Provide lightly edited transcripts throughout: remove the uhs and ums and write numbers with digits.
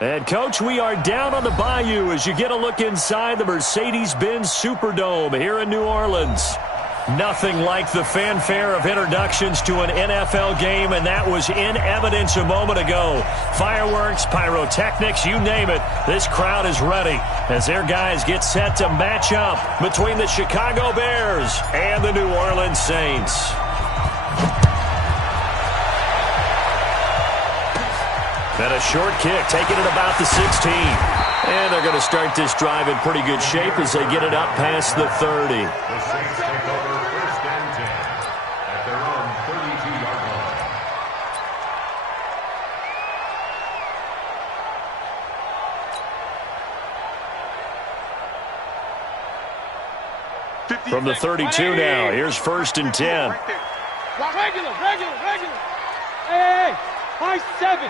And, Coach, we are down on the bayou as you get a look inside the Mercedes-Benz Superdome here in New Orleans. Nothing like the fanfare of introductions to an NFL game, and that was in evidence a moment ago. Fireworks, pyrotechnics, you name it. This crowd is ready as their guys get set to match up between the Chicago Bears and the New Orleans Saints. And a short kick, taking it about the 16. And they're going to start this drive in pretty good shape as they get it up past the 30. The Saints take over first and 10 at their own 32-yard line. From the 32 now, here's first and 10. Regular. Hey, high 7.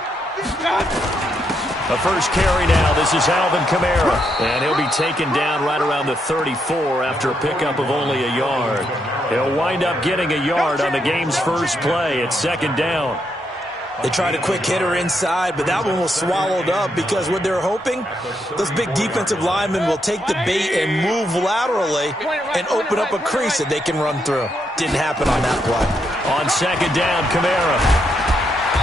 The first carry now. This is Alvin Kamara. And he'll be taken down right around the 34 after a pickup of only a yard. He'll wind up getting a yard on the game's first play. It's second down. They tried a quick hitter inside, but that one was swallowed up because what they're hoping, those big defensive linemen will take the bait and move laterally and open up a crease that they can run through. Didn't happen on that play. On second down, Kamara.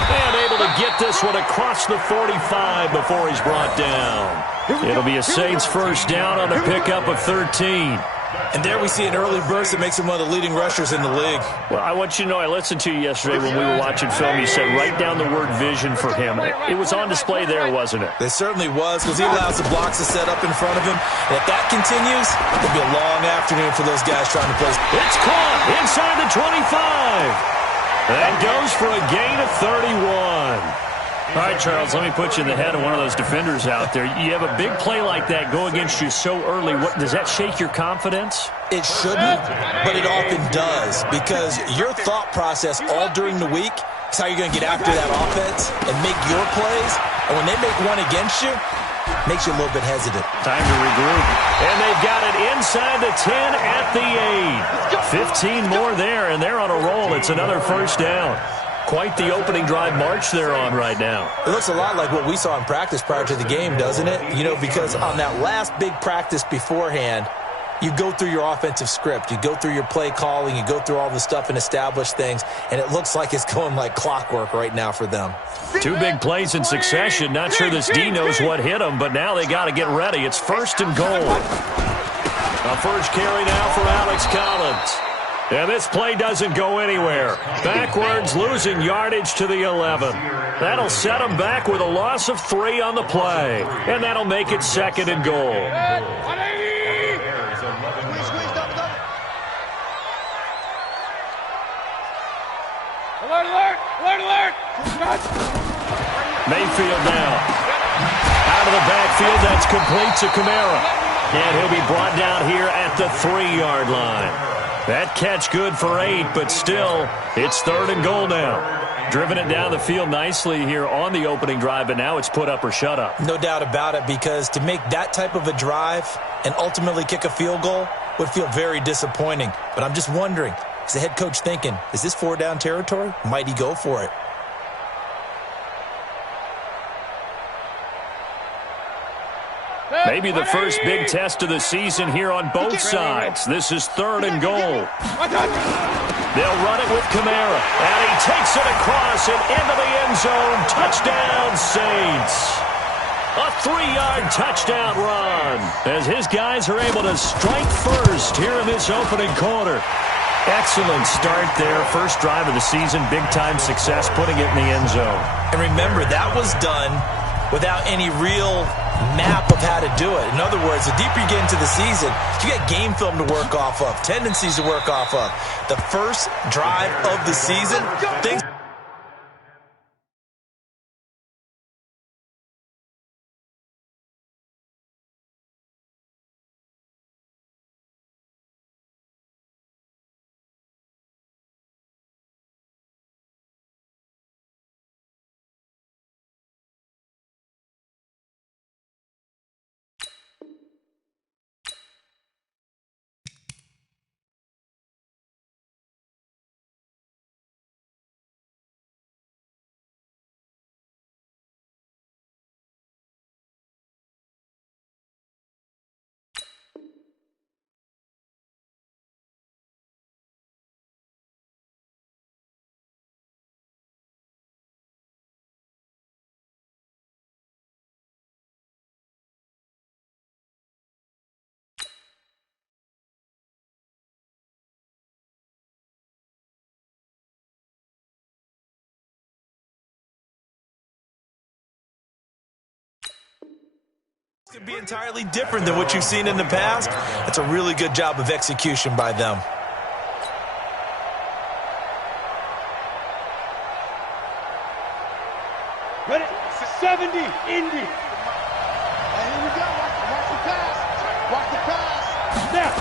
And able to get this one across the 45 before he's brought down. It'll be a Saints first down on the pickup of 13. And there we see an early burst that makes him one of the leading rushers in the league. Well, I want you to know, I listened to you yesterday when we were watching film. You said write down the word vision for him. It was on display there, wasn't it? It certainly was, because he allows the blocks to set up in front of him. And if that continues, it'll be a long afternoon for those guys trying to play. It's caught inside the 25. That goes for a gain of 31. All right, Charles, let me put you in the head of one of those defenders out there. You have a big play like that go against you so early. What, does that shake your confidence? It shouldn't, but it often does, because your thought process all during the week is how you're going to get after that offense and make your plays. And when they make one against you, makes you a little bit hesitant. Time to regroup. And they've got it inside the 10 at the 8. 15 more there, and they're on a roll. It's another first down. Quite the opening drive march they're on right now. It looks a lot like what we saw in practice prior to the game, doesn't it? You know, because on that last big practice beforehand, you go through your offensive script. You go through your play calling. You go through all the stuff and establish things. And it looks like it's going like clockwork right now for them. Two big plays in succession. Not sure this D knows what hit them, but now they got to get ready. It's first and goal. A first carry now for Alex Collins. And this play doesn't go anywhere. Backwards, losing yardage to the 11. That'll set them back with a loss of 3 on the play. And that'll make it second and goal. Alert! Mayfield now. Out of the backfield, that's complete to Kamara. And he'll be brought down here at the 3-yard line. That catch good for 8, but still, it's third and goal now. Driven it down the field nicely here on the opening drive, but now it's put up or shut up. No doubt about it, because to make that type of a drive and ultimately kick a field goal would feel very disappointing. But I'm just wondering, is the head coach thinking, is this 4-down territory? Might he go for it? Maybe the first big test of the season here on both sides. This is third and goal. They'll run it with Kamara. And he takes it across and into the end zone. Touchdown, Saints. A 3-yard touchdown run as his guys are able to strike first here in this opening quarter. Excellent start there. First drive of the season. Big-time success putting it in the end zone. And remember, that was done without any real map of how to do it. In other words, the deeper you get into the season, you get game film to work off of, tendencies to work off of. The first drive of the season, things Could be entirely different than what you've seen in the past. It's a really good job of execution by them. Ready? 70, Indy. And here we go. Watch the pass. Watch the pass. Now.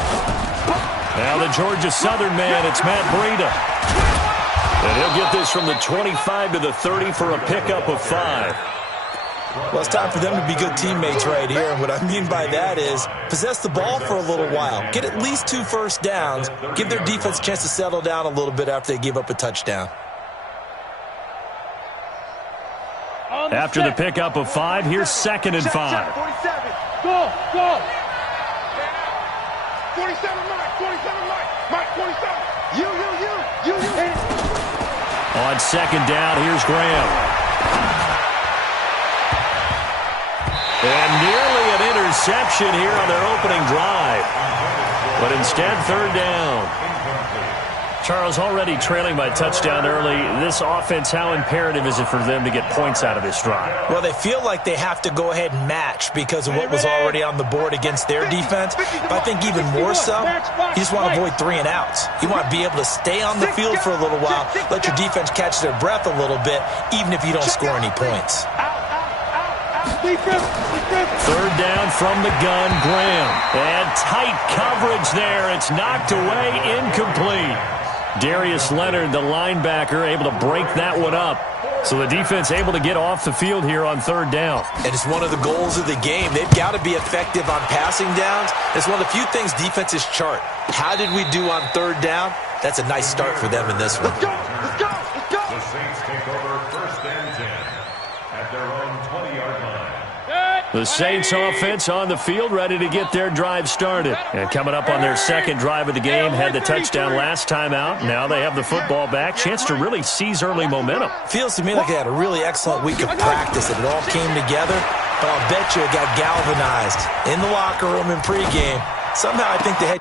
Now the Georgia Southern man, it's Matt Breida. And he'll get this from the 25 to the 30 for a pickup of 5. Well, it's time for them to be good teammates right here. And what I mean by that is possess the ball for a little while. Get at least 2 first downs. Give their defense a chance to settle down a little bit after they give up a touchdown. After the pickup of 5, here's 2nd and 5. 47. Go, go. 47, Mike. 47, Mike. Mike, 47. You. On 2nd down, here's Graham. And nearly an interception here on their opening drive. But instead, 3rd down. Charles, already trailing by touchdown early. This offense, how imperative is it for them to get points out of this drive? Well, they feel like they have to go ahead and match because of what was already on the board against their defense. But I think even more so, you just want to avoid 3 and outs. You want to be able to stay on the field for a little while, let your defense catch their breath a little bit, even if you don't score any points. 3rd down from the gun, Graham. And tight coverage there. It's knocked away, incomplete. Darius Leonard, the linebacker, able to break that one up. So the defense able to get off the field here on 3rd down. And it's one of the goals of the game. They've got to be effective on passing downs. It's one of the few things defenses chart. How did we do on 3rd down? That's a nice start for them in this one. Let's go. The Saints take over 1st and 10 at their own 20-yard line. The Saints offense on the field, ready to get their drive started. And coming up on their 2nd drive of the game, had the touchdown last time out. Now they have the football back. Chance to really seize early momentum. Feels to me like they had a really excellent week of practice and it all came together. But I'll bet you it got galvanized in the locker room in pregame. Somehow I think the head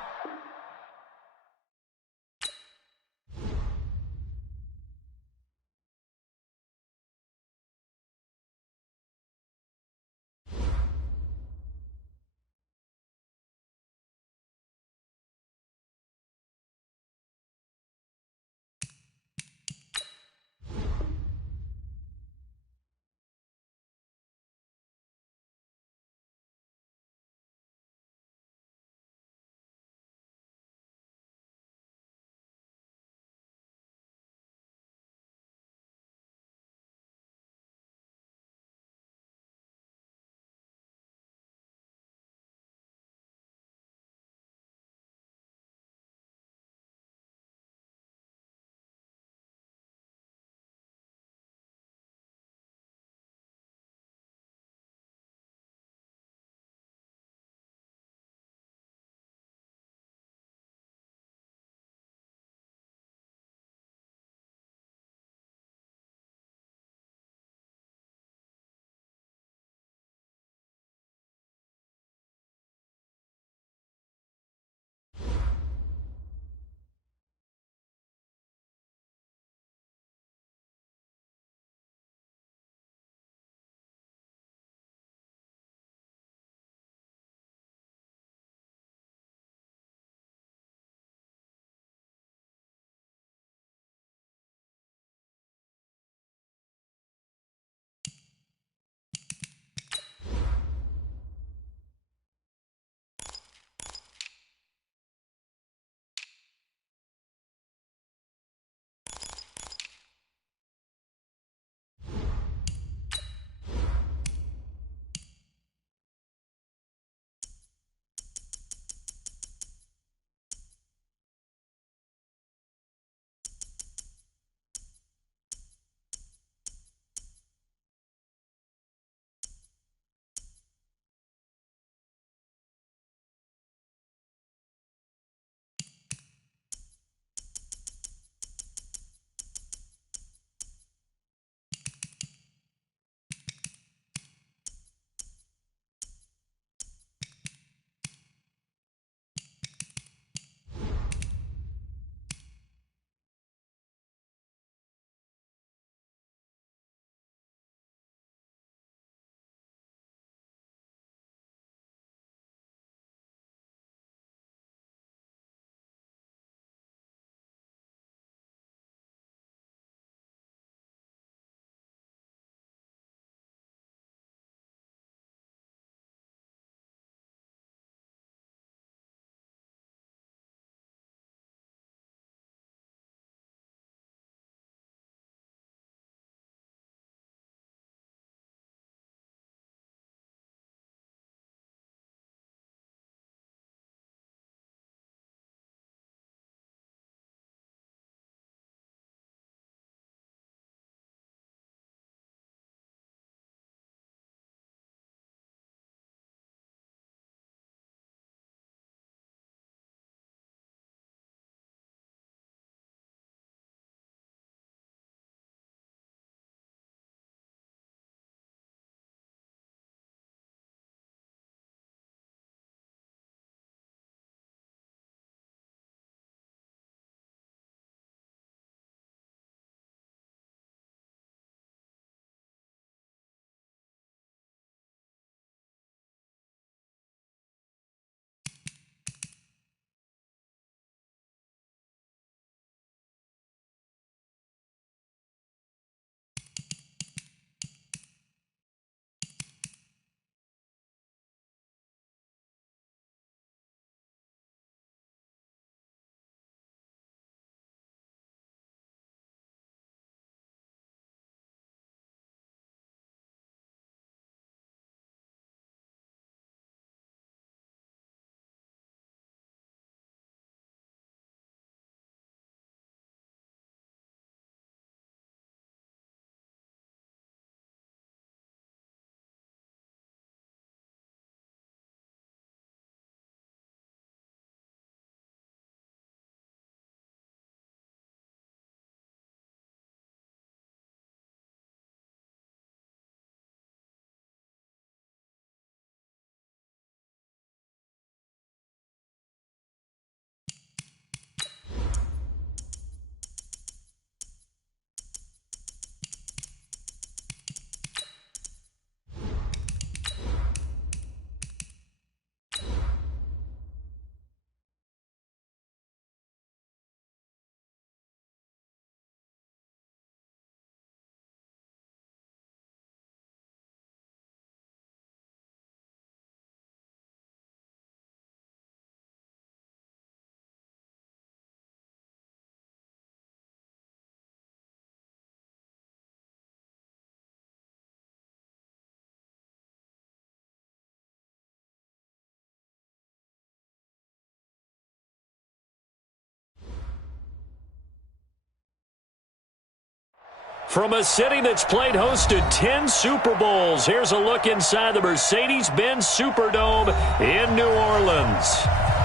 From a city that's played host to 10 Super Bowls, here's a look inside the Mercedes-Benz Superdome in New Orleans.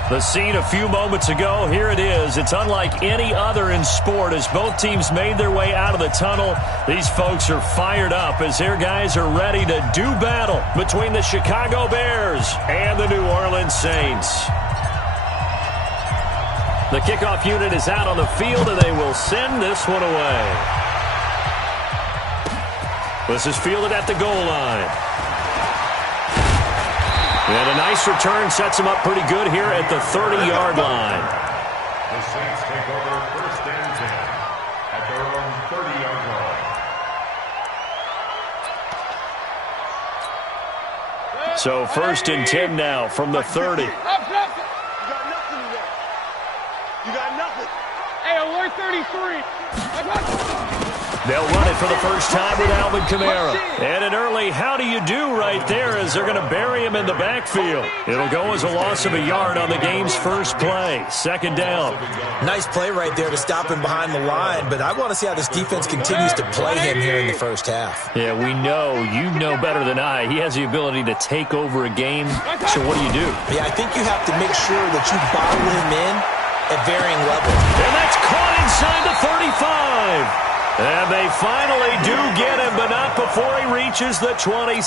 The scene a few moments ago, here it is. It's unlike any other in sport as both teams made their way out of the tunnel. These folks are fired up as their guys are ready to do battle between the Chicago Bears and the New Orleans Saints. The kickoff unit is out on the field, and they will send this one away. This is fielded at the goal line. And a nice return sets him up pretty good here at the 30-yard line. The Saints take over first and 10 at their own 30-yard line. So first and 10 now from the 30. You got nothing today. You got nothing. Hey, alert 33. They'll run it for the first time with Alvin Kamara. And an early how do you do right there as they're going to bury him in the backfield. It'll go as a loss of a yard on the game's first play. Second down. Nice play right there to stop him behind the line, but I want to see how this defense continues to play him here in the first half. Yeah, we know. You know better than I. He has the ability to take over a game. So what do? Yeah, I think you have to make sure that you bottle him in at varying levels. And that's caught inside the 35. And they finally do get him, but not before he reaches the 27.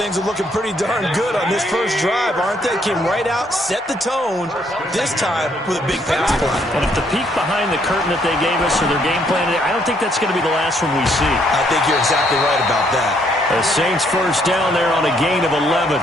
Things are looking pretty darn good on this first drive, aren't they? Came right out, set the tone, this time with a big pass play. And if the peek behind the curtain that they gave us or their game plan, I don't think that's going to be the last one we see. I think you're exactly right about that. The Saints first down there on a gain of 11.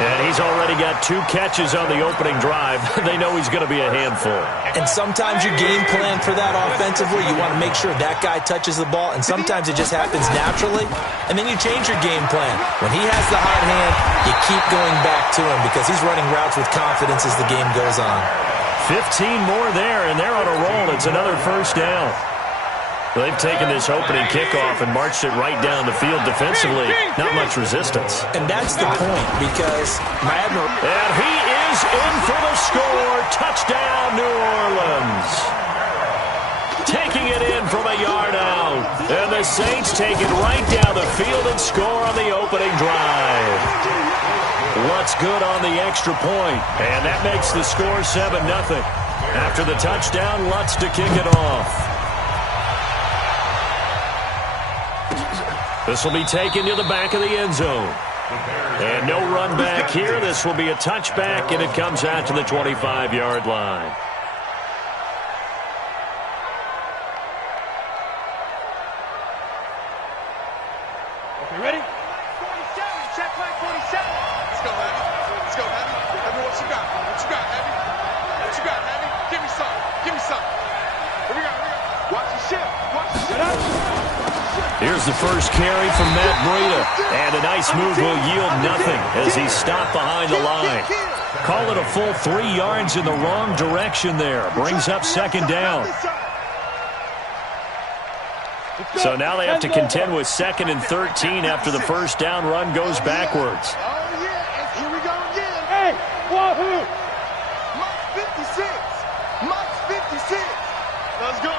And he's already got 2 catches on the opening drive. They know he's going to be a handful. And sometimes you game plan for that offensively. You want to make sure that guy touches the ball, and sometimes it just happens naturally. And then you change your game plan. When he has the hot hand, you keep going back to him because he's running routes with confidence as the game goes on. 15 more there, and they're on a roll. It's another first down. They've taken this opening kickoff and marched it right down the field defensively. Not much resistance. And that's the point because and he is in for the score. Touchdown, New Orleans. Taking it in from a yard out. And the Saints take it right down the field and score on the opening drive. What's good on the extra point? And that makes the score 7-0. After the touchdown, Lutz to kick it off. This will be taken to the back of the end zone. And no run back here. This will be a touchback, and it comes out to the 25-yard line. Okay, ready? 47, check line 47. Let's go, Heavy. Let's go, Heavy. Heavy, what you got? What you got, Heavy? What you got, Heavy? Give me some. Give me some. Here we go, here we go. Watch the shift. Watch the shift. Here's the first carry from Matt Breida. And a nice move will yield nothing as he's stopped behind the line. Call it a full 3 yards in the wrong direction there. Brings up second down. So now they have to contend with 2nd and 13 after the first down run goes backwards. Oh, yeah. And here we go again. Hey, wahoo! Mike 56. Mike 56. Let's go.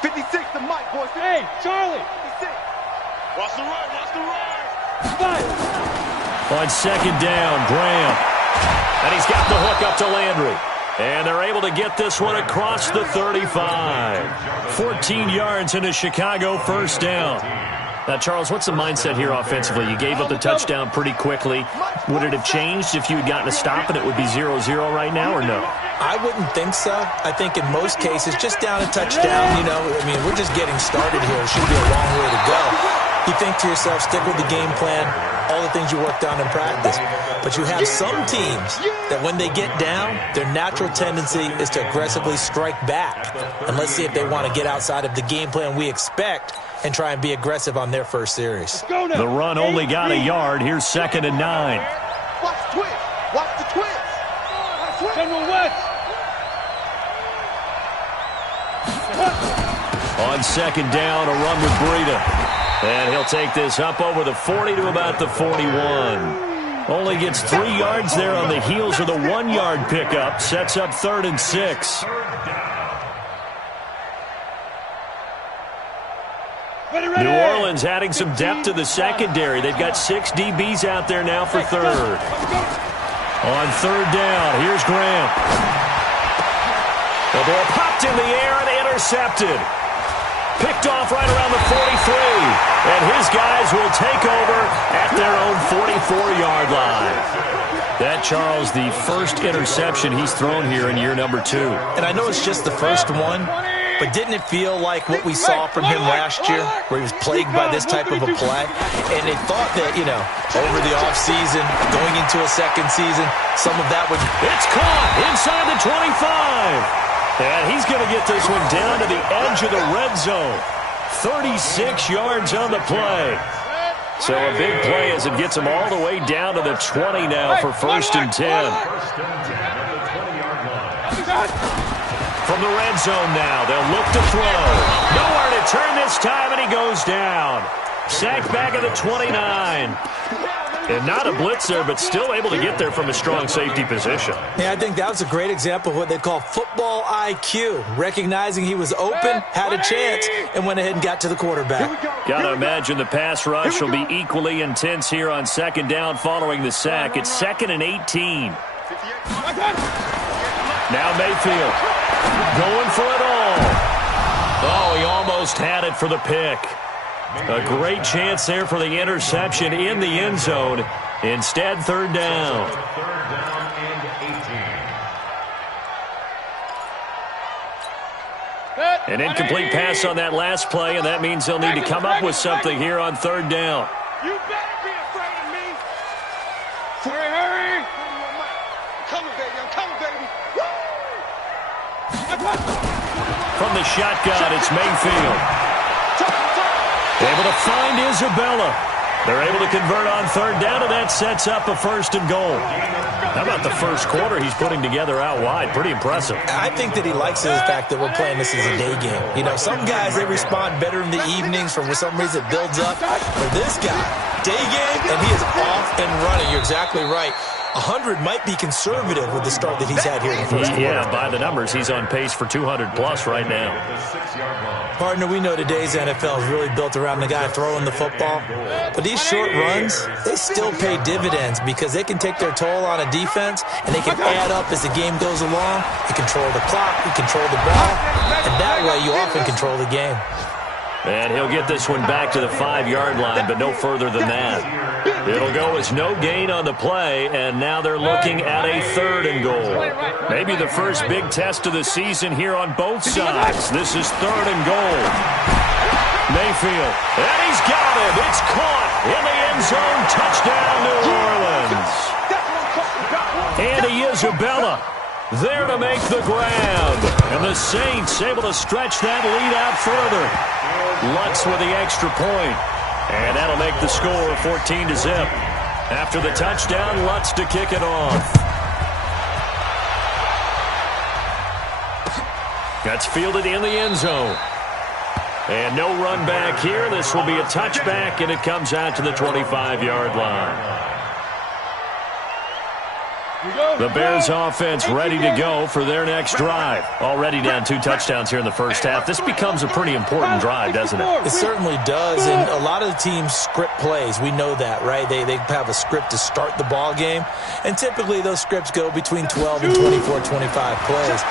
56 to Mike, boys. Hey, Charlie! 56. Watch the run, watch the run. Five. On second down, Graham. And he's got the hook up to Landry. And they're able to get this one across the 35. 14 yards into Chicago first down. Now, Charles, what's the mindset here offensively? You gave up the touchdown pretty quickly. Would it have changed if you had gotten a stop and it would be 0-0 right now, or no? I wouldn't think so. I think in most cases, just down a touchdown, we're just getting started here. It should be a long way to go. You think to yourself, stick with the game plan, all the things you worked on in practice. But you have some teams that when they get down, their natural tendency is to aggressively strike back. And let's see if they want to get outside of the game plan we expect and try and be aggressive on their first series. The run only got a yard. Here's 2nd and 9. Watch the twist. Watch the twist. General West. On second down, a run with Breida. And he'll take this up over the 40 to about the 41. Only gets 3 yards there on the heels of the 1-yard pickup. Sets up 3rd and 6. New Orleans adding some depth to the secondary. They've got 6 DBs out there now for 3rd. On 3rd down, here's Graham. The ball popped in the air and intercepted. Picked off right around the 43. And his guys will take over at their own 44-yard line. That, Charles, the first interception he's thrown here in year number 2. And I know it's just the first one, but didn't it feel like what we saw from him last year, where he was plagued by this type of a play? And they thought that, you know, over the offseason, going into a second season, some of that would... It's caught inside the 25. And he's going to get this one down to the edge of the red zone. 36 yards on the play. So a big play as it gets him all the way down to the 20 now for 1st and 10. From the red zone now, they'll look to throw. Nowhere to turn this time, and he goes down. Sacked back at the 29. And not a blitzer, but still able to get there from a strong safety position. Yeah, I think that was a great example of what they call football IQ. Recognizing he was open, had a chance, and went ahead and got to the quarterback. Got to imagine the pass rush will be equally intense here on 2nd down following the sack. It's 2nd and 18. Now Mayfield going for it all. Oh, he almost had it for the pick. A great chance there for the interception in the end zone. Instead, 3rd down. An incomplete pass on that last play, and that means they'll need to come up with something here on 3rd down. You better be afraid of me. Hurry. I'm coming, baby. I'm coming, baby. From the shotgun, it's Mayfield. Able to find Isabella. They're able to convert on 3rd down, and that sets up a 1st and goal. How about the first quarter he's putting together out wide? Pretty impressive. I think that he likes the fact that we're playing this as a day game. You know, some guys, they respond better in the evenings. For some reason, it builds up. For this guy, day game, and he is off and running. You're exactly right. 100 might be conservative with the start that he's had here in the first quarter. Yeah, by the numbers, he's on pace for 200-plus right now. Partner, we know today's NFL is really built around the guy throwing the football. But these short runs, they still pay dividends because they can take their toll on a defense, and they can add up as the game goes along. You control the clock, you control the ball, and that way you often control the game. And he'll get this one back to the 5-yard line, but no further than that. It'll go as no gain on the play, and now they're looking at a 3rd and goal. Maybe the first big test of the season here on both sides. This is 3rd and goal. Mayfield, and he's got him. It's caught in the end zone. Touchdown, New Orleans. Andy Isabella there to make the grab. And the Saints able to stretch that lead out further. Lutz with the extra point. And that'll make the score 14-0. After the touchdown, Lutz to kick it off. That's fielded in the end zone. And no run back here. This will be a touchback, and it comes out to the 25-yard line. The Bears offense ready to go for their next drive. Already down 2 touchdowns here in the first half. This becomes a pretty important drive, doesn't it? It certainly does, and a lot of the teams script plays. We know that, right? They have a script to start the ball game, and typically those scripts go between 12 and 24, 25 plays.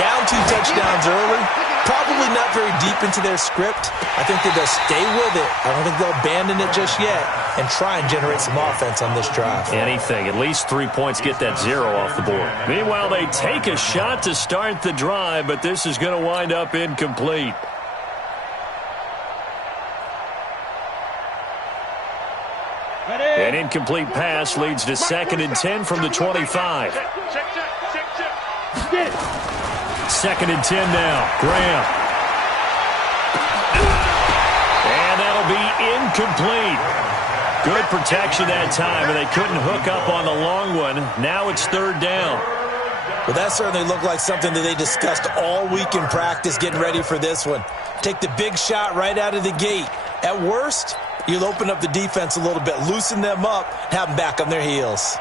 Down 2 touchdowns early, probably not very deep into their script. I think that they'll stay with it. I don't think they'll abandon it just yet and try and generate some offense on this drive. Anything. At least 3 points, get that 0 off the board. Meanwhile, they take a shot to start the drive, but this is going to wind up incomplete. An incomplete pass leads to 2nd and 10 from the 25. 2nd and 10 now. Graham. And that'll be incomplete. Good protection that time, and they couldn't hook up on the long one. Now it's 3rd down. Well, that certainly looked like something that they discussed all week in practice, getting ready for this one. Take the big shot right out of the gate. At worst, You'll open up the defense a little bit, loosen them up, have them back on their heels.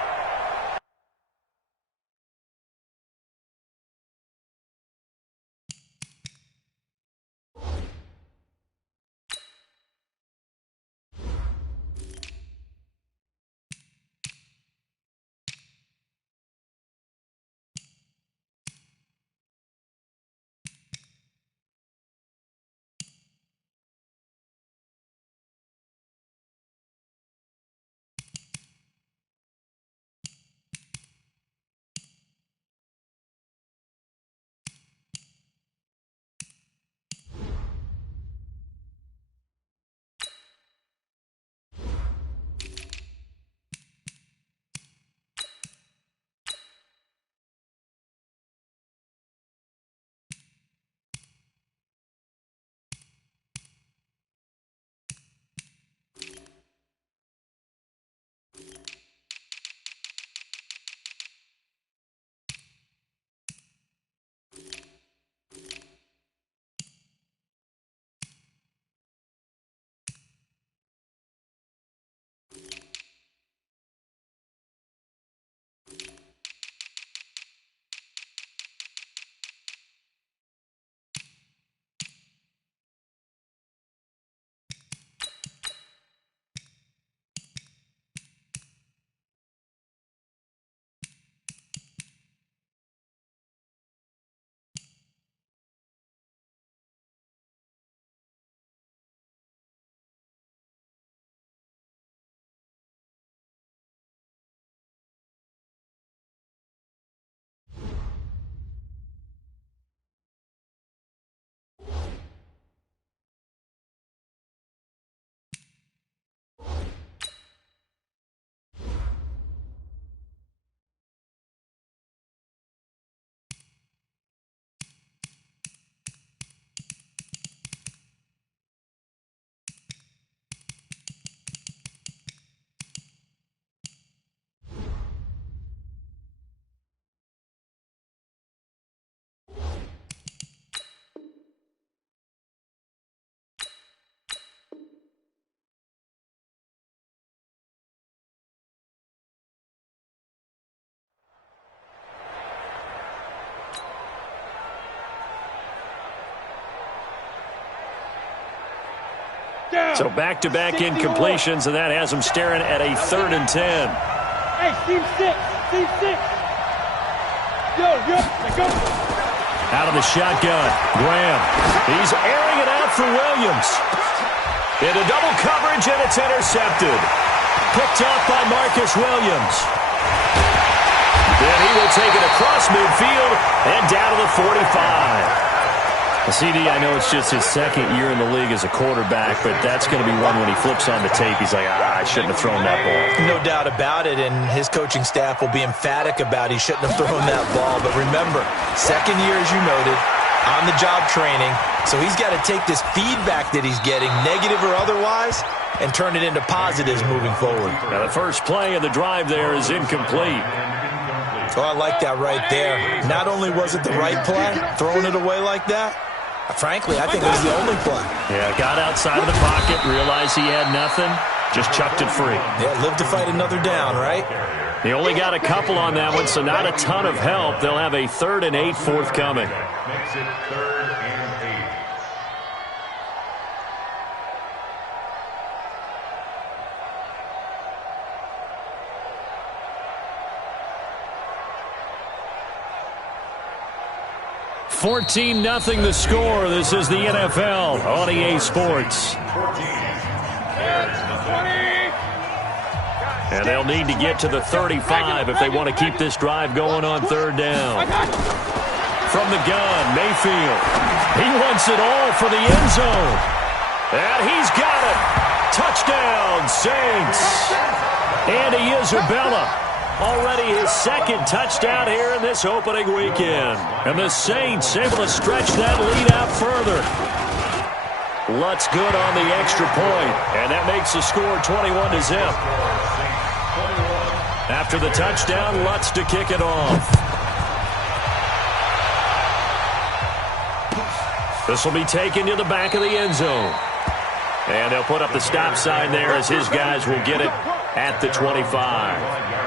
So back-to-back incompletions, and that has them staring at a 3rd and 10. Hey, team 6. Team 6. Go. Out of the shotgun, Graham. He's airing it out for Williams. Into double coverage, and it's intercepted. Picked off by Marcus Williams. Then he will take it across midfield and down to the 45. CD, I know it's just his 2nd year in the league as a quarterback, but that's going to be one when he flips on the tape. He's like, I shouldn't have thrown that ball. No doubt about it, and his coaching staff will be emphatic about he shouldn't have thrown that ball. But remember, 2nd year, as you noted, on-the-job training, so he's got to take this feedback that he's getting, negative or otherwise, and turn it into positives moving forward. Now, the first play of the drive there is incomplete. Oh, I like that right there. Not only was it the right play, throwing it away like that, frankly, I think it was the only play. Yeah, got outside of the pocket, realized he had nothing, just chucked it free. Yeah, live to fight another down, right? They only got a couple on that one, so not a ton of help. They'll have a 3rd and 8 forthcoming. Makes it 3rd and 8. $14-0 the score. This is the NFL on EA Sports. And they'll need to get to the 35 if they want to keep this drive going on 3rd down. From the gun, Mayfield. He wants it all for the end zone. And he's got it. Touchdown, Saints. Andy Isabella. Already his 2nd touchdown here in this opening weekend. And the Saints able to stretch that lead out further. Lutz good on the extra point, and that makes the score 21-0. After the touchdown, Lutz to kick it off. This will be taken to the back of the end zone. And they'll put up the stop sign there as his guys will get it at the 25.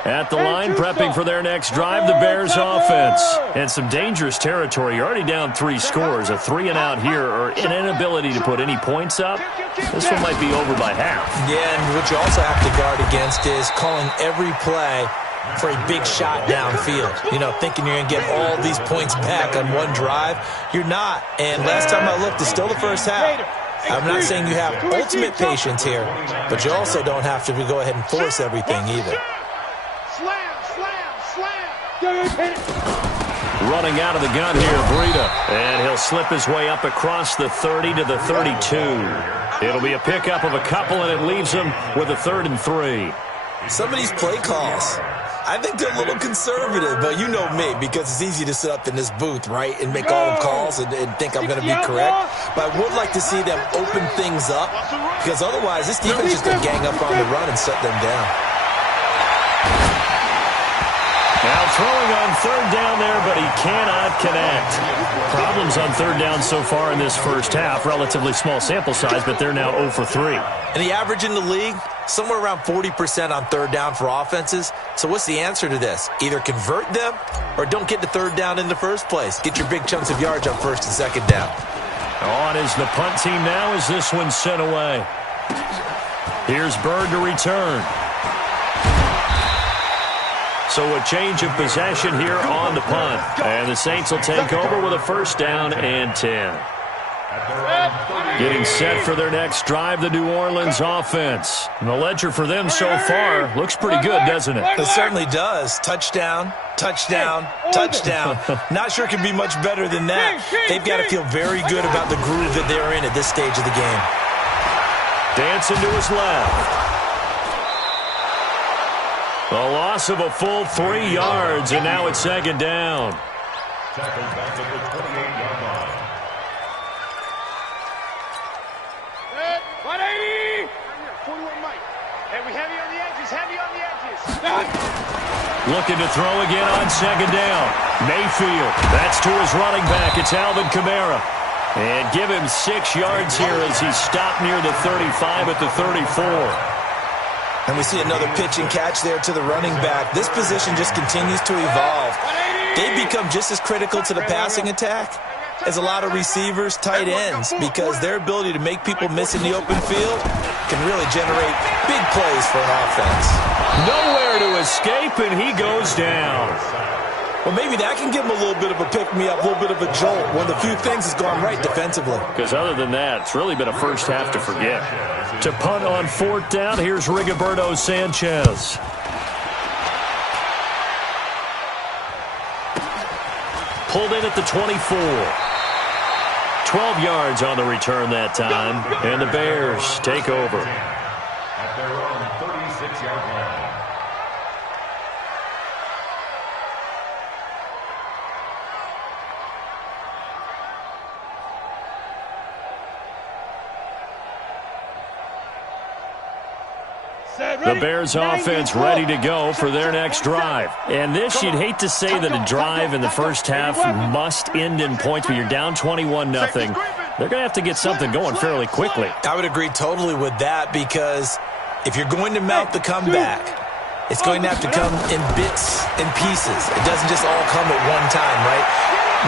At the line, prepping for their next drive, the Bears offense. And some dangerous territory. You're already down 3 scores. A 3-and-out here, or an inability to put any points up. This one might be over by half. Yeah, and what you also have to guard against is calling every play for a big shot downfield. You know, thinking you're going to get all these points back on one drive. You're not. And last time I looked, it's still the first half. I'm not saying you have ultimate patience here, but you also don't have to go ahead and force everything either. Running out of the gun here, Breida. And he'll slip his way up across the 30 to the 32. It'll be a pickup of a couple, and it leaves him with a 3rd and 3. Some of these play calls, I think they're a little conservative, but you know me, because it's easy to sit up in this booth, right, and make all the calls and think I'm going to be correct. But I would like to see them open things up, because otherwise this defense is going to gang up on the run and shut them down. Now throwing on 3rd down there, but he cannot connect. Problems on 3rd down so far in this first half. Relatively small sample size, but they're now 0 for 3. And the average in the league, somewhere around 40% on 3rd down for offenses. So what's the answer to this? Either convert them or don't get to 3rd down in the first place. Get your big chunks of yards on 1st and 2nd down. On is the punt team now as this one's sent away. Here's Bird to return. So a change of possession here on the punt. And the Saints will take over with a 1st down and 10. Getting set for their next drive, the New Orleans offense. And the ledger for them so far looks pretty good, doesn't it? It certainly does. Touchdown, touchdown, touchdown. Not sure it can be much better than that. They've got to feel very good about the groove that they're in at this stage of the game. Dancing to his left. A loss of a full 3 yards, and now it's 2nd down. Tackled back at the 28-yard line. 180! 41 Mike. Hey, we heavy on the edges, heavy on the edges. Looking to throw again on 2nd down. Mayfield, that's to his running back. It's Alvin Kamara. And give him 6 yards here as he stopped near the 35 at the 34. And we see another pitch and catch there to the running back. This position just continues to evolve. They've become just as critical to the passing attack as a lot of receivers, tight ends, because their ability to make people miss in the open field can really generate big plays for an offense. Nowhere to escape, and he goes down. Well, maybe that can give him a little bit of a pick-me-up, a little bit of a jolt when the few things has gone right defensively. Because other than that, it's really been a first half to forget. To punt on 4th down, here's Rigoberto Sanchez. Pulled in at the 24. 12 yards on the return that time, and the Bears take over. At their own 36-yard line. The Bears offense ready to go for their next drive. And this, you'd hate to say that a drive in the first half must end in points, but you're down 21-0. They're going to have to get something going fairly quickly. I would agree totally with that, because if you're going to mount the comeback, it's going to have to come in bits and pieces. It doesn't just all come at one time, right?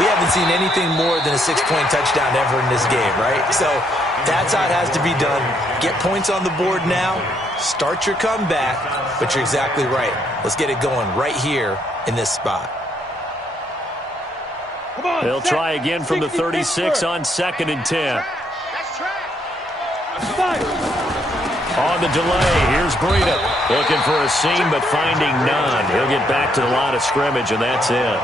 We haven't seen anything more than a 6-point touchdown ever in this game, right? So that's how it has to be done. Get points on the board now. Start your comeback, but you're exactly right. Let's get it going right here in this spot. They'll try again from the 36 on 2nd and 10. On the delay, here's Breida. Looking for a seam, but finding none. He'll get back to the line of scrimmage, and that's it.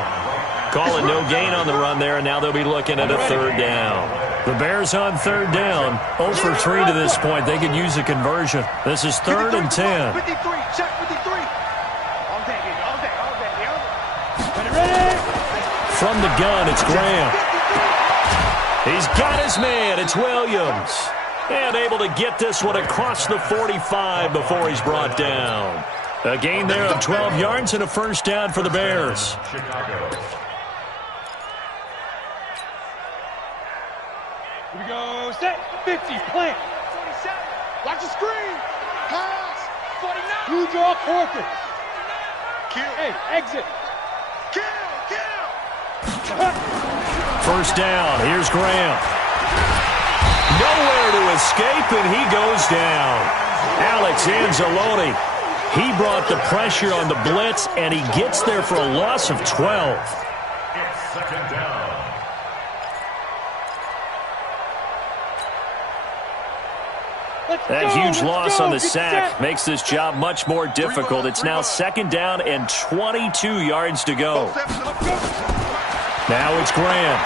Calling no gain on the run there, and now they'll be looking at a 3rd down. The Bears on 3rd down, 0 for 3 to this point. They could use a conversion. This is 3rd and 10. 53, check 53. All day, all day, all day. Ready? From the gun, it's Graham. He's got his man. It's Williams. And able to get this one across the 45 before he's brought down. A gain there of 12 yards and a first down for the Bears. Chicago. Here we go. Set. 50. Plant. 27. Watch the screen. Pass. 49. Blue draw quarter. Kill. Hey, exit. Kill. First down. Here's Graham. Nowhere to escape, and he goes down. Alex Anzalone. He brought the pressure on the blitz, and he gets there for a loss of 12. It's second down. That huge loss on the sack makes this job much more difficult. It's now second down and 22 yards to go. Now it's Graham.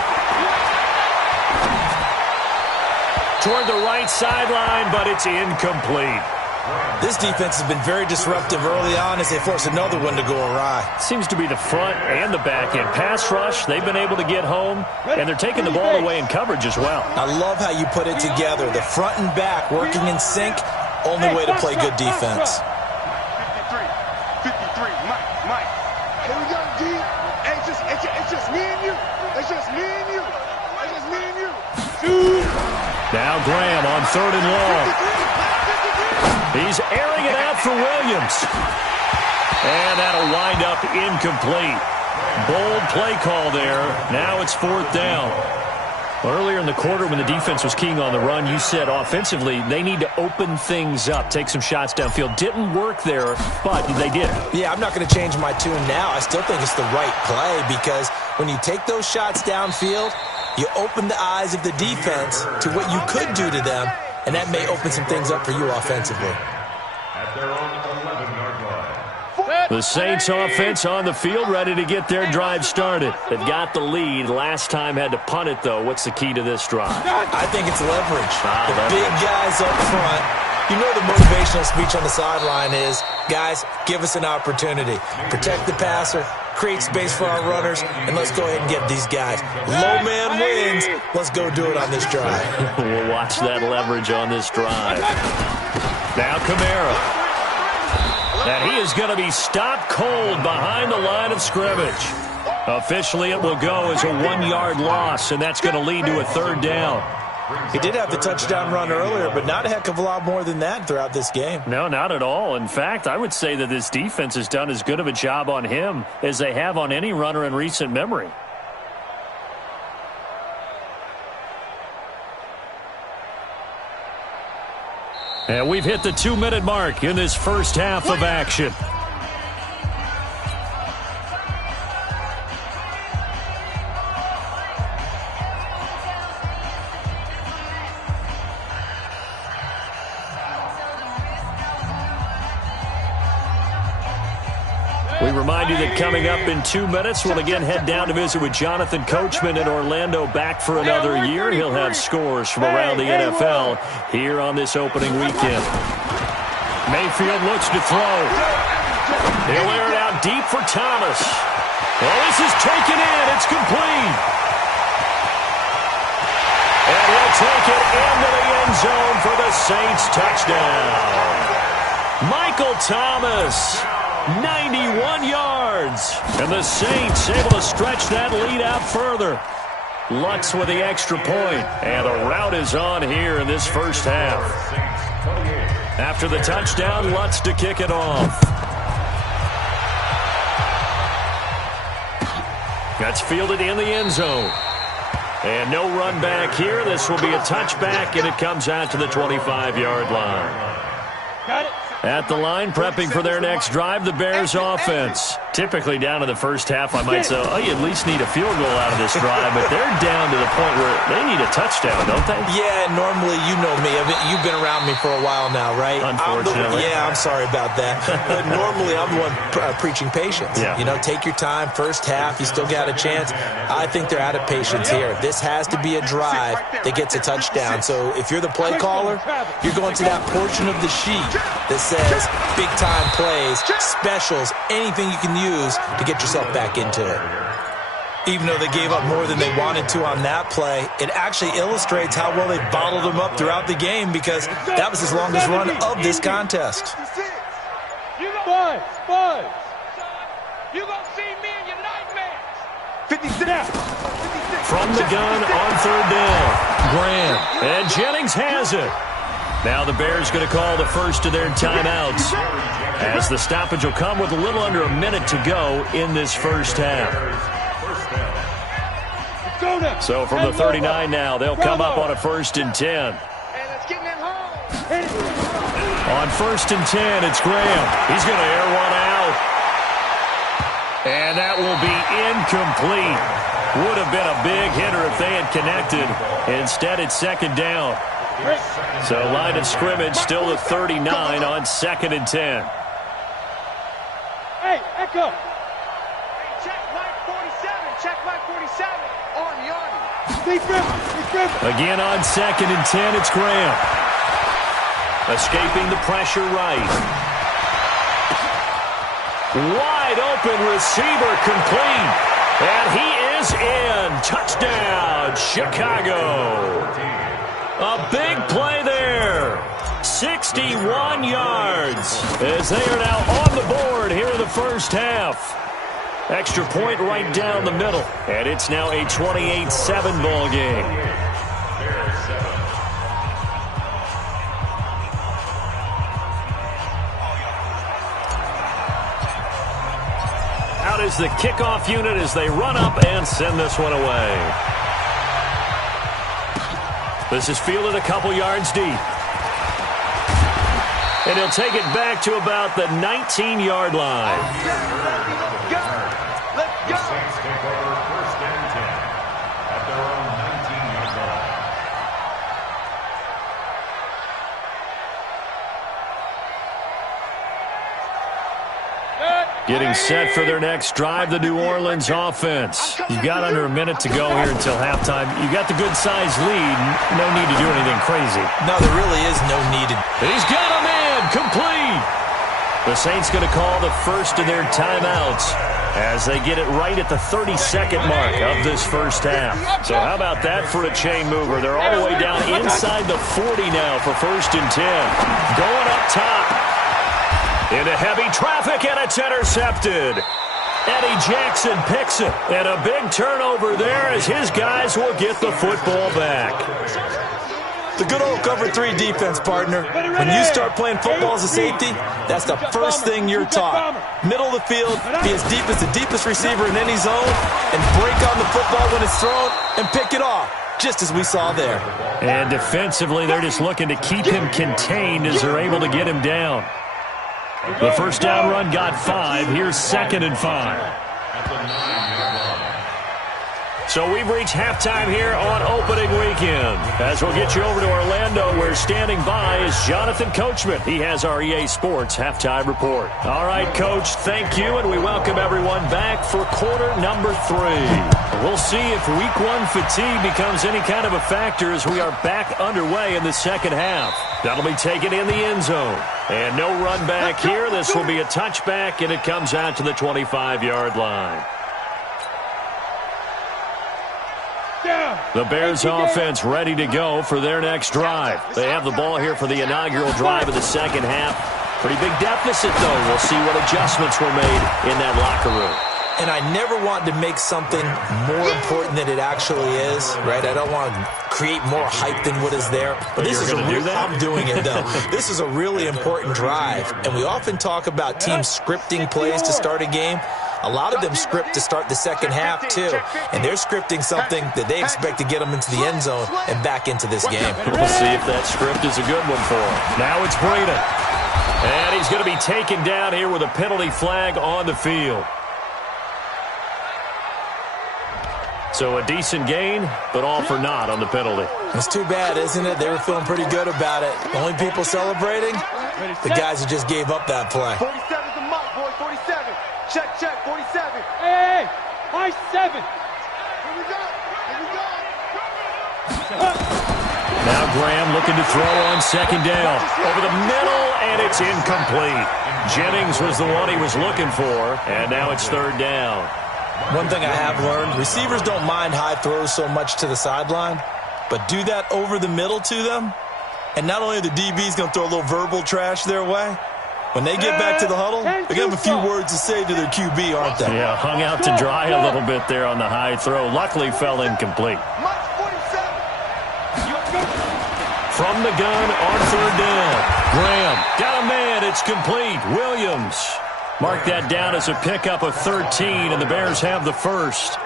Toward the right sideline, but it's incomplete. This defense has been very disruptive early on as they force another one to go awry. Seems to be the front and the back end. Pass rush, they've been able to get home, and they're taking the ball away in coverage as well. I love how you put it together. The front and back working in sync, only way to play good defense. 53, Mike. Here we go, D. Hey, it's just me and you. It's just me and you. It's just me and you. Now Graham on third and long. He's airing it out for Williams. And that'll wind up incomplete. Bold play call there. Now it's fourth down. Earlier in the quarter when the defense was keying on the run, you said offensively they need to open things up, take some shots downfield. Didn't work there, but they did. Yeah, I'm not going to change my tune now. I still think it's the right play because when you take those shots downfield, you open the eyes of the defense to what you could do to them, and that may open some things up for you offensively. At their own 11-yard line. The Saints offense on the field, ready to get their drive started. They've got the lead. Last time had to punt it, though. What's the key to this drive? I think it's leverage. The leverage. big guys up front. You know the motivational speech on the sideline is, guys, give us an opportunity. Protect the passer, create space for our runners, and let's go ahead and get these guys. Low man wins. Let's go do it on this drive. We'll watch that leverage on this drive. Now Kamara. And he is going to be stopped cold behind the line of scrimmage. Officially, it will go as a 1-yard loss, and that's going to lead to a third down. He did have the touchdown run earlier, but not a heck of a lot more than that throughout this game. No, not at all. In fact, I would say that this defense has done as good of a job on him as they have on any runner in recent memory. And we've hit the 2-minute mark in this first half of action. We remind you that coming up in 2 minutes, we'll again head down to visit with Jonathan Coachman in Orlando, back for another year. He'll have scores from around the NFL here on this opening weekend. Mayfield looks to throw. He'll air it out deep for Thomas. Well, this is taken in. It's complete. And he'll take it into the end zone for the Saints touchdown. Michael Thomas. 91 yards. And the Saints able to stretch that lead out further. Lutz with the extra point. And the route is on here in this first half. After the touchdown, Lutz to kick it off. That's fielded in the end zone. And no run back here. This will be a touchback, and it comes out to the 25-yard line. Got it. At the line, prepping for their next drive, the Bears offense. Typically down in the first half, I might say, oh, you at least need a field goal out of this drive, but they're down to the point where they need a touchdown, don't they? Yeah, normally, you know me. I mean, you've been around me for a while now, right? Unfortunately. I'm sorry about that. But normally, I'm the one preaching patience. Yeah. You know, take your time, first half, you still got a chance. I think they're out of patience here. This has to be a drive that gets a touchdown. So if you're the play caller, you're going to that portion of the sheet that says big-time plays, specials, anything you can use to get yourself back into it. Even though they gave up more than they wanted to on that play, it actually illustrates how well they bottled them up throughout the game because that was his longest run of this contest. Buzz. You gonna see me in your nightmares. 56. From the gun on third down. Graham. And Jennings has it. Now the Bears going to call the first of their timeouts, as the stoppage will come with a little under a minute to go in this first half. So from the 39 now, they'll come up on a 1st and 10. On 1st and 10, it's Graham. He's going to air one out. And that will be incomplete. Would have been a big hitter if they had connected. Instead, it's 2nd down. So line of scrimmage still the 39 on 2nd and 10. Hey, Echo. Check Mike 47. Check Mike 47. On the army. Again on 2nd and 10, it's Graham. Escaping the pressure right. Wide open receiver complete. And he is in. Touchdown, Chicago. A big play there. 61 yards as they are now on the board here in the first half. Extra point right down the middle. And it's now a 28-7 ball game. Out is the kickoff unit as they run up and send this one away. This is fielded a couple yards deep. And he'll take it back to about the 19-yard line. The Saints take over 1st and 10 at their own 19-yard line. Getting set for their next drive, the New Orleans offense. You've got under a minute to go here until halftime. You got the good-sized lead. No need to do anything crazy. No, there really is no need. He's got a man complete. The Saints going to call the first of their timeouts as they get it right at the 32nd mark of this first half. So how about that for a chain mover? They're all the way down inside the 40 now for 1st and 10. Going up top. Into heavy traffic, and it's intercepted. Eddie Jackson picks it, and a big turnover there as his guys will get the football back. The good old cover 3 defense, partner. When you start playing football as a safety, that's the first thing you're taught. Middle of the field, be as deep as the deepest receiver in any zone, and break on the football when it's thrown and pick it off, just as we saw there. And defensively, they're just looking to keep him contained as they're able to get him down. The first down run got 5. Here's 2nd and 5. So we've reached halftime here on opening weekend. As we'll get you over to Orlando, where standing by is Jonathan Coachman. He has our EA Sports halftime report. All right, Coach, thank you, and we welcome everyone back for quarter number 3. We'll see if week 1 fatigue becomes any kind of a factor as we are back underway in the second half. That'll be taken in the end zone. And no run back here. This will be a touchback, and it comes out to the 25-yard line. The Bears offense ready to go for their next drive. They have the ball here for the inaugural drive of the second half. Pretty big deficit, though. We'll see what adjustments were made in that locker room. And I never want to make something more important than it actually is, right? I don't want to create more hype than what is there. But this is I'm doing it, though. This is a really important drive. And we often talk about teams scripting plays to start a game. A lot of them script to start the second half, too. And they're scripting something that they expect to get them into the end zone and back into this game. We'll see if that script is a good one for them. Now it's Breida. And he's going to be taken down here with a penalty flag on the field. So a decent gain, but all for naught on the penalty. It's too bad, isn't it? They were feeling pretty good about it. The only people celebrating, the guys who just gave up that play. 47's the mark, boys. 47. Check, 47. Hey, my 7. Here we go. Now Graham looking to throw on second down. Over the middle, and it's incomplete. Jennings was the one he was looking for, and now it's third down. One thing I have learned, receivers don't mind high throws so much to the sideline, but do that over the middle to them, and not only are the DBs going to throw a little verbal trash their way, When they get back to the huddle, they're going to have a few words to say to their QB, aren't they? Yeah, hung out to dry a little bit there on the high throw. Luckily fell incomplete. From the gun on third down. Graham got a man. It's complete. Williams. Mark that down as a pickup of 13, and the Bears have the first.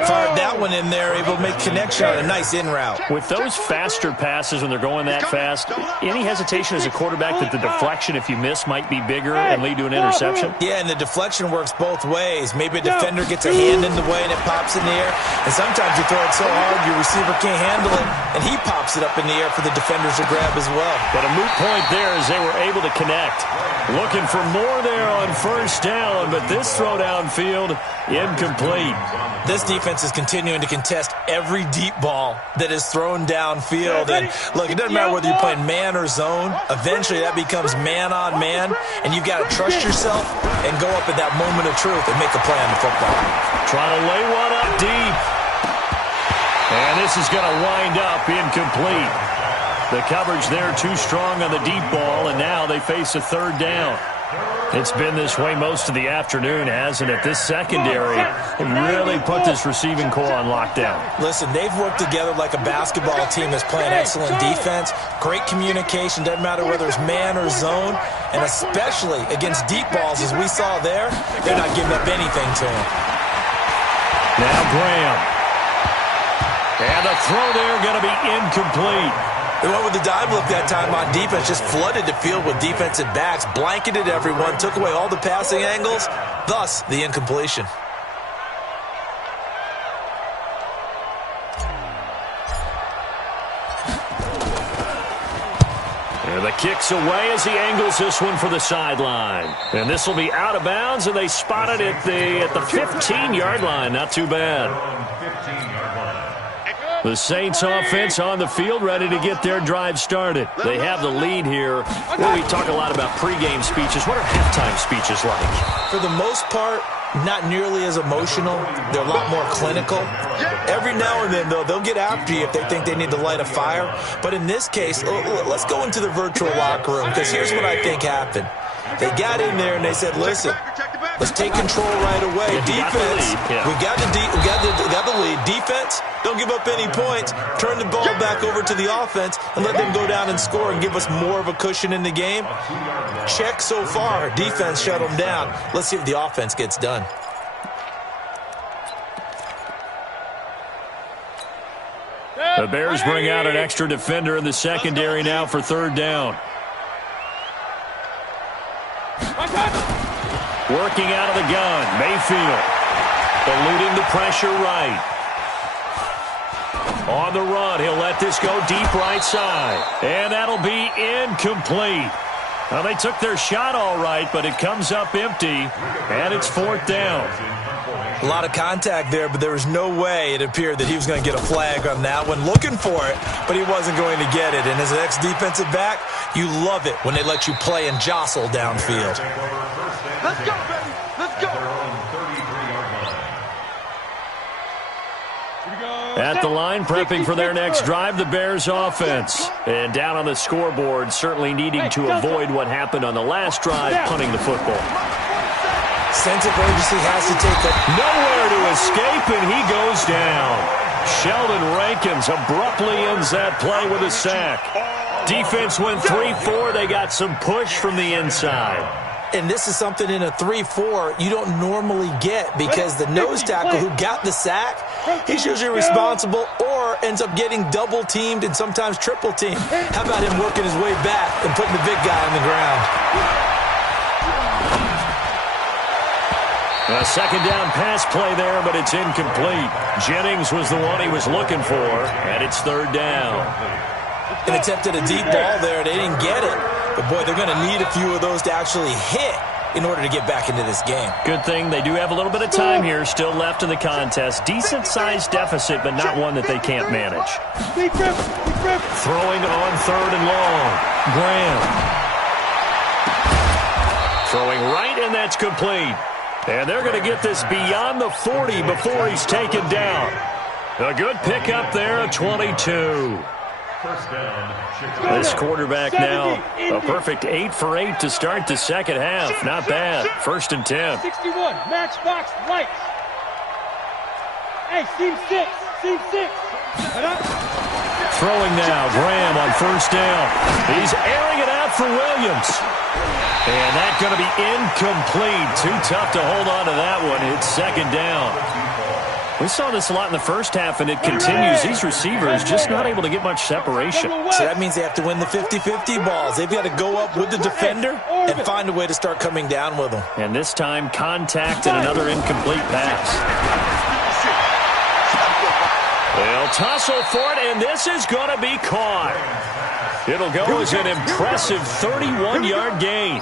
Fired that one in there, able to make connection on a nice in route. With those faster passes when they're going that fast, any hesitation as a quarterback that the deflection, if you miss, might be bigger and lead to an interception? Yeah, and the deflection works both ways. Maybe a defender gets a hand in the way and it pops in the air. And sometimes you throw it so hard your receiver can't handle it, and he pops it up in the air for the defenders to grab as well. But a moot point there as they were able to connect. Looking for more there on first down, but this throw downfield, incomplete. This defense is continuing to contest every deep ball that is thrown downfield. And look, it doesn't matter whether you're playing man or zone. Eventually that becomes man on man, and you've got to trust yourself and go up at that moment of truth and make a play on the football. Trying to lay one up deep. And this is going to wind up incomplete. The coverage there too strong on the deep ball, and now they face a third down. It's been this way most of the afternoon, hasn't it? This secondary really put this receiving core on lockdown. Listen, they've worked together like a basketball team that's playing excellent defense. Great communication, doesn't matter whether it's man or zone. And especially against deep balls, as we saw there, they're not giving up anything to them. Now Graham. And the throw there going to be incomplete. They went with the dive look that time on defense, just flooded the field with defensive backs, blanketed everyone, took away all the passing angles, thus the incompletion. And the kick's away as he angles this one for the sideline. And this will be out of bounds, and they spot it at the 15-yard line. Not too bad. The Saints offense on the field, ready to get their drive started. They have the lead here. We talk a lot about pregame speeches. What are halftime speeches like? For the most part, not nearly as emotional. They're a lot more clinical. Every now and then, though, they'll get after you if they think they need to light a fire. But in this case, let's go into the virtual locker room, because here's what I think happened. They got in there and they said, listen, let's take control right away. Defense, we got the lead. Defense, don't give up any points. Turn the ball back over to the offense and let them go down and score and give us more of a cushion in the game. Check so far. Defense shut them down. Let's see if the offense gets done. The Bears bring out an extra defender in the secondary now for third down. Working out of the gun, Mayfield. Eluding the pressure right. On the run, he'll let this go deep right side. And that'll be incomplete. Well, they took their shot all right, but it comes up empty, and it's fourth down. A lot of contact there, but there was no way it appeared that he was going to get a flag on that one. Looking for it, but he wasn't going to get it. And as an ex-defensive back, you love it when they let you play and jostle downfield. Let's go, baby. Let's go. At the line, prepping for their next drive, the Bears offense. And down on the scoreboard, certainly needing to avoid what happened on the last drive, punting the football. Sense of urgency has to take it. Nowhere to escape, and he goes down. Sheldon Rankins abruptly ends that play with a sack. Defense went 3-4. They got some push from the inside. And this is something in a 3-4 you don't normally get, because the nose tackle who got the sack, he's usually responsible or ends up getting double teamed and sometimes triple teamed. How about him working his way back and putting the big guy on the ground? A second down pass play there, but it's incomplete. Jennings was the one he was looking for, and it's third down. An attempt at a deep ball there. They didn't get it. But, boy, they're going to need a few of those to actually hit in order to get back into this game. Good thing they do have a little bit of time here still left in the contest. Decent-sized deficit, but not one that they can't manage. Throwing on third and long. Graham. Throwing right, and that's complete. And they're going to get this beyond the 40 before he's taken down. A good pickup there, a 22. First down, Chicago. This quarterback now, a perfect 8 for 8 to start the second half. Not bad. 1st and 10. 61, matchbox lights. Hey, seam 6, seam 6. Throwing now, Graham on 1st down. He's airing it out for Williams. And that's going to be incomplete. Too tough to hold on to that one. It's 2nd down. We saw this a lot in the first half, and it continues. These receivers just not able to get much separation. So that means they have to win the 50-50 balls. They've got to go up with the defender and find a way to start coming down with them. And this time, contact and another incomplete pass. They'll tussle for it, and this is going to be caught. It'll go as an impressive 31-yard gain.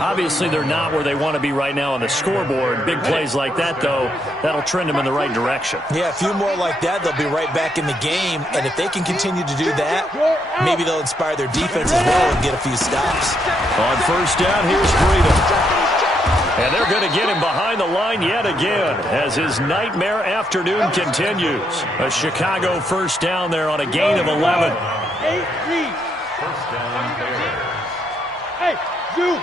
Obviously, they're not where they want to be right now on the scoreboard. Big plays like that, though, that'll trend them in the right direction. Yeah, a few more like that, they'll be right back in the game. And if they can continue to do that, maybe they'll inspire their defense as well and get a few stops. On 1st down, here's Breida. And they're going to get him behind the line yet again as his nightmare afternoon continues. A Chicago 1st down there on a gain of 11. 8 reads. First down, Bears. Hey, you.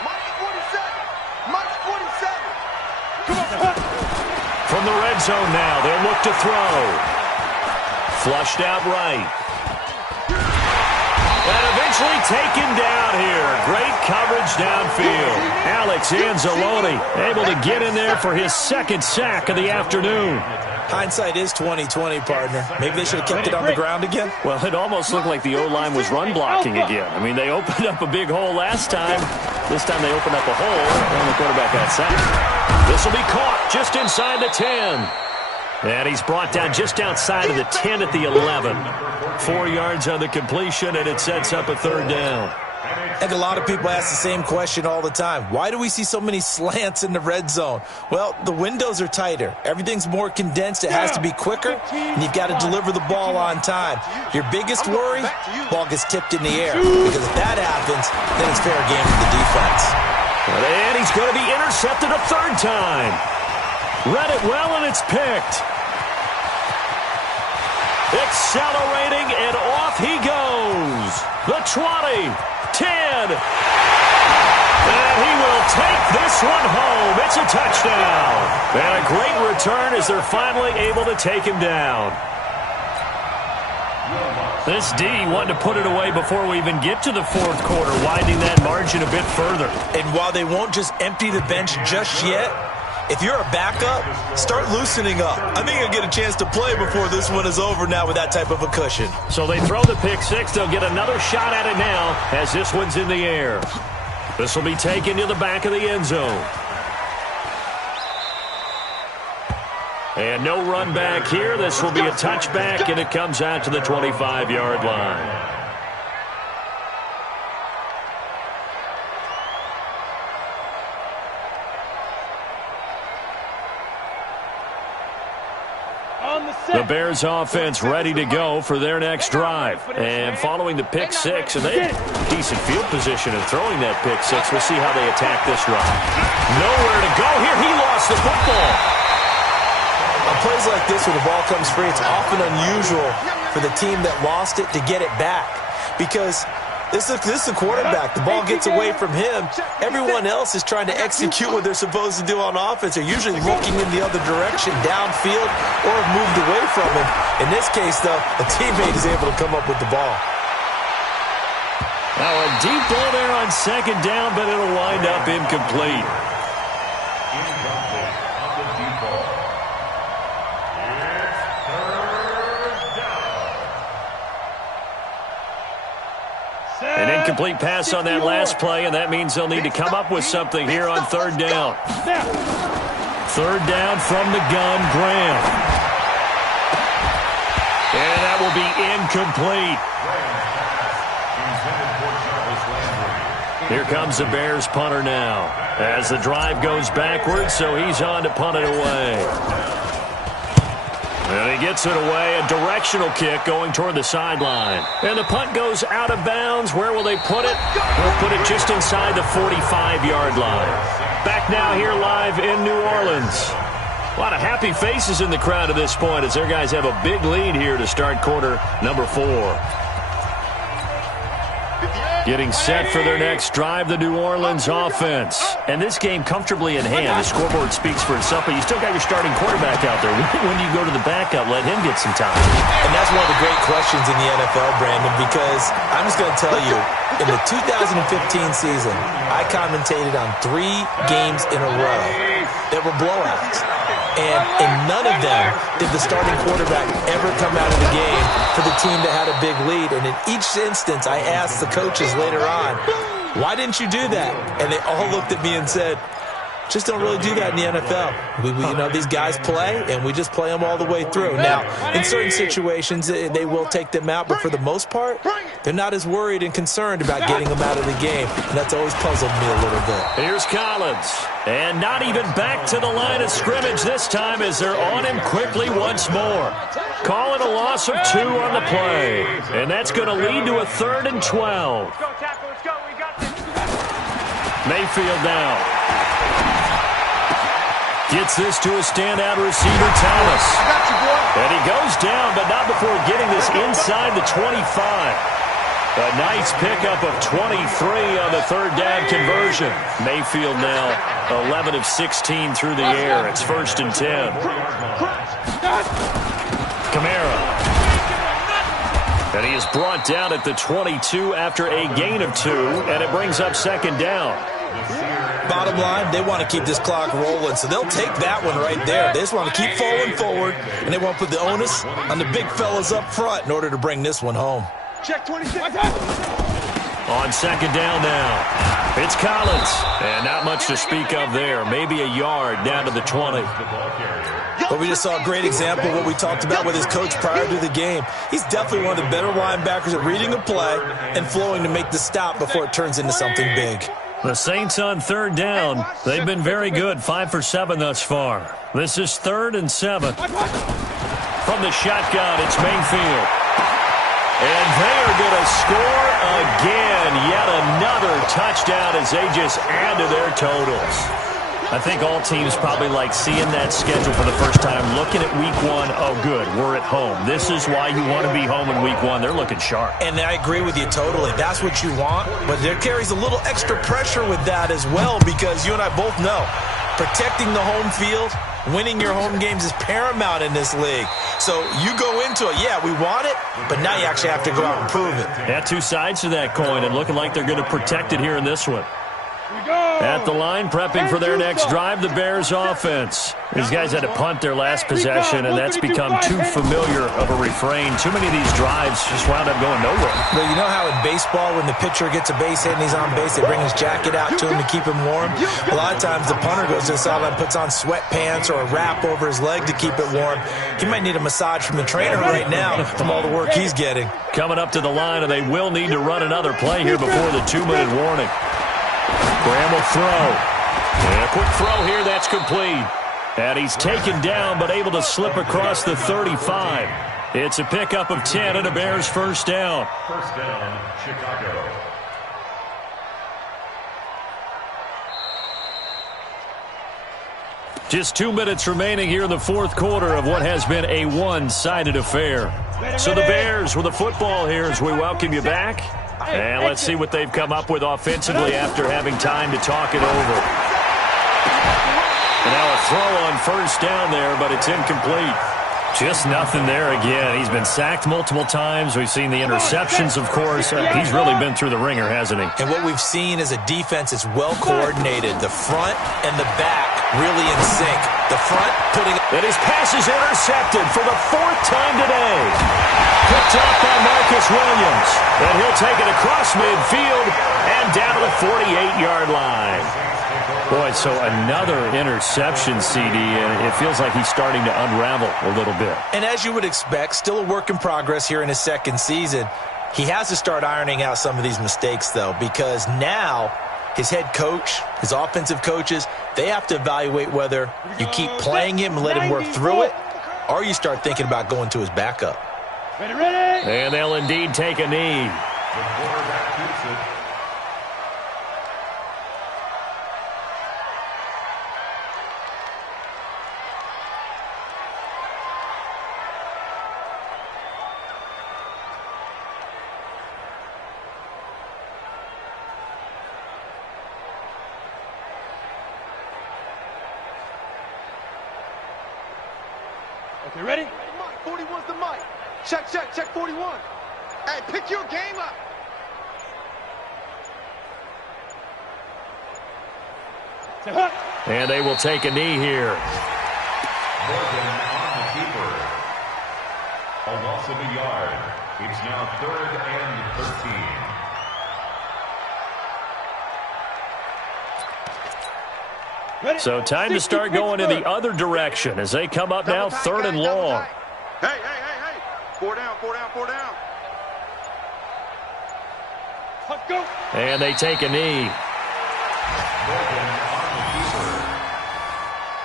March 47. March 47. Come on. From the red zone now, they'll look to throw. Flushed out right. And eventually taken down here. Great coverage downfield. Alex Anzalone able to get in there for his 2nd sack of the afternoon. Hindsight is 20/20, partner. Maybe they should have kept it on the ground again. Well, it almost looked like the O-line was run blocking again. I mean, they opened up a big hole last time. This time they opened up a hole, and the quarterback got sacked. This will be caught just inside the 10. And he's brought down just outside of the 10 at the 11. 4 yards on the completion, and it sets up a 3rd down. I think a lot of people ask the same question all the time. Why do we see so many slants in the red zone? Well, the windows are tighter. Everything's more condensed. It has to be quicker, and you've got to deliver the ball on time. Your biggest worry, ball gets tipped in the air. Because if that happens, then it's fair game for the defense. And he's going to be intercepted a 3rd time. Read it well, and it's picked. Accelerating, and off he goes. The 20, 10. And he will take this one home. It's a touchdown. And a great return as they're finally able to take him down. This D wanted to put it away before we even get to the 4th quarter, widening that margin a bit further. And while they won't just empty the bench just yet, if you're a backup, start loosening up. I think you'll get a chance to play before this one is over now with that type of a cushion. So they throw the pick 6. They'll get another shot at it now as this one's in the air. This will be taken to the back of the end zone. And no run back here. This will be a touchback, and it comes out to the 25-yard line. The Bears offense ready to go for their next drive. And following the pick 6, and they have decent field position in throwing that pick 6. We'll see how they attack this drive. Nowhere to go here. He lost the football. On plays like this where the ball comes free, it's often unusual for the team that lost it to get it back. Because this is the quarterback. The ball gets away from him. Everyone else is trying to execute what they're supposed to do on offense. They're usually looking in the other direction, downfield, or have moved away from him. In this case, though, a teammate is able to come up with the ball. Now a deep ball there on 2nd down, but it'll wind up incomplete. Incomplete on the deep ball. It's 3rd down. An incomplete pass on that last play, and that means they'll need to come up with something here on 3rd down. 3rd down from the gun, Graham. And that will be incomplete. Here comes the Bears punter now as the drive goes backwards, so he's on to punt it away. And he gets it away, a directional kick going toward the sideline. And the punt goes out of bounds. Where will they put it? They'll put it just inside the 45-yard line. Back now here live in New Orleans. A lot of happy faces in the crowd at this point as their guys have a big lead here to start quarter number 4. Getting set for their next drive, the New Orleans offense. And this game comfortably in hand. The scoreboard speaks for itself, but you still got your starting quarterback out there. When you go to the backup, let him get some time. And that's one of the great questions in the NFL, Brandon, because I'm just going to tell you, in the 2015 season, I commentated on 3 games in a row that were blowouts. And in none of them did the starting quarterback ever come out of the game for the team that had a big lead. And in each instance, I asked the coaches later on, why didn't you do that? And they all looked at me and said, just don't really do that in the NFL. These guys play, and we just play them all the way through. Now, in certain situations, they will take them out, but for the most part, they're not as worried and concerned about getting them out of the game, and that's always puzzled me a little bit. Here's Collins, and not even back to the line of scrimmage this time as they're on him quickly once more. Calling a loss of 2 on the play, and that's going to lead to a 3rd and 12. Mayfield now. Gets this to a standout receiver, Thomas. And he goes down, but not before getting this inside the 25. A nice pickup of 23 on the 3rd down conversion. Mayfield now 11 of 16 through the air. It's 1st and 10. Kamara. And he is brought down at the 22 after a gain of 2, and it brings up 2nd down. Bottom line, they want to keep this clock rolling, so they'll take that one right there. They just want to keep falling forward, and they want to put the onus on the big fellas up front in order to bring this one home. Check 26. On 2nd down now, it's Collins. And not much to speak of there. Maybe a yard down to the 20. But we just saw a great example of what we talked about with his coach prior to the game. He's definitely one of the better linebackers at reading a play and flowing to make the stop before it turns into something big. The Saints on 3rd down. They've been very good, 5 for 7 thus far. This is 3rd and 7. From the shotgun, it's Mayfield. And they are going to score again. Yet another touchdown as they just add to their totals. I think all teams probably like seeing that schedule for the first time, looking at week 1. Oh, good, we're at home. This is why you want to be home in week 1. They're looking sharp. And I agree with you totally. That's what you want, but there carries a little extra pressure with that as well because you and I both know protecting the home field, winning your home games is paramount in this league. So you go into it, yeah, we want it, but now you actually have to go out and prove it. Yeah, 2 sides to that coin, and looking like they're going to protect it here in this one. At the line, prepping for their next drive, the Bears offense. These guys had to punt their last possession, and that's become too familiar of a refrain. Too many of these drives just wound up going nowhere. Well, you know how in baseball, when the pitcher gets a base hit and he's on base, they bring his jacket out to him to keep him warm? A lot of times the punter goes to the sideline, puts on sweatpants or a wrap over his leg to keep it warm. He might need a massage from the trainer right now from all the work he's getting. Coming up to the line, and they will need to run another play here before the 2-minute warning. Graham will throw. And a quick throw here, that's complete. And he's taken down, but able to slip across the 35. It's a pickup of 10 and a Bears 1st down. 1st down, Chicago. Just 2 minutes remaining here in the 4th quarter of what has been a one-sided affair. So the Bears with the football here as we welcome you back. And let's see what they've come up with offensively after having time to talk it over. And now a throw on 1st down there, but it's incomplete. Just nothing there again. He's been sacked multiple times. We've seen the interceptions, of course. He's really been through the ringer, hasn't he? And what we've seen is a defense that's well coordinated. The front and the back really in sync. The front putting... And his pass is intercepted for the 4th time today. Picked off by Marcus Williams. And he'll take it across midfield and down to the 48-yard line. Boy, so another interception, CD, and it feels like he's starting to unravel a little bit. And as you would expect, still a work in progress here in his 2nd season. He has to start ironing out some of these mistakes, though, because now his head coach, his offensive coaches, they have to evaluate whether you keep playing him and let him work through it, or you start thinking about going to his backup. Ready? And they'll indeed take a knee. The quarterback keeps it. Check 41. Hey, pick your game up. And they will take a knee here. Morgan on the keeper. A loss of a yard. It's now 3rd and 13. So time to start going in the other direction as they come up now 3rd and long. Hey. 4 down. Go. And they take a knee. Morgan on the keeper.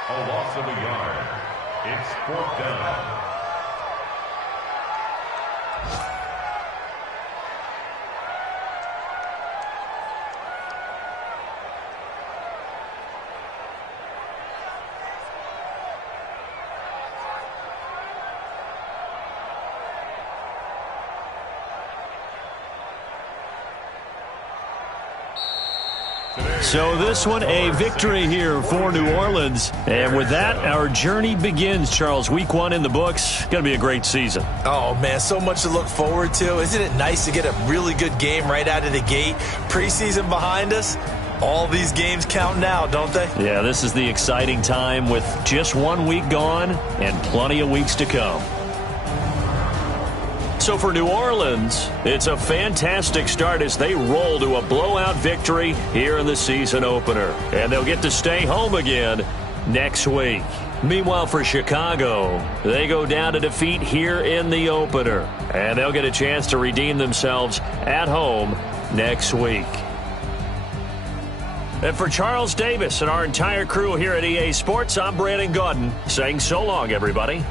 A loss of a yard. It's 4th down. So this one, a victory here for New Orleans. And with that, our journey begins, Charles. Week 1 in the books. Going to be a great season. Oh, man, so much to look forward to. Isn't it nice to get a really good game right out of the gate? Preseason behind us. All these games count now, don't they? Yeah, this is the exciting time with just 1 week gone and plenty of weeks to come. So for New Orleans, it's a fantastic start as they roll to a blowout victory here in the season opener. And they'll get to stay home again next week. Meanwhile, for Chicago, they go down to defeat here in the opener. And they'll get a chance to redeem themselves at home next week. And for Charles Davis and our entire crew here at EA Sports, I'm Brandon Gaudin saying so long, everybody.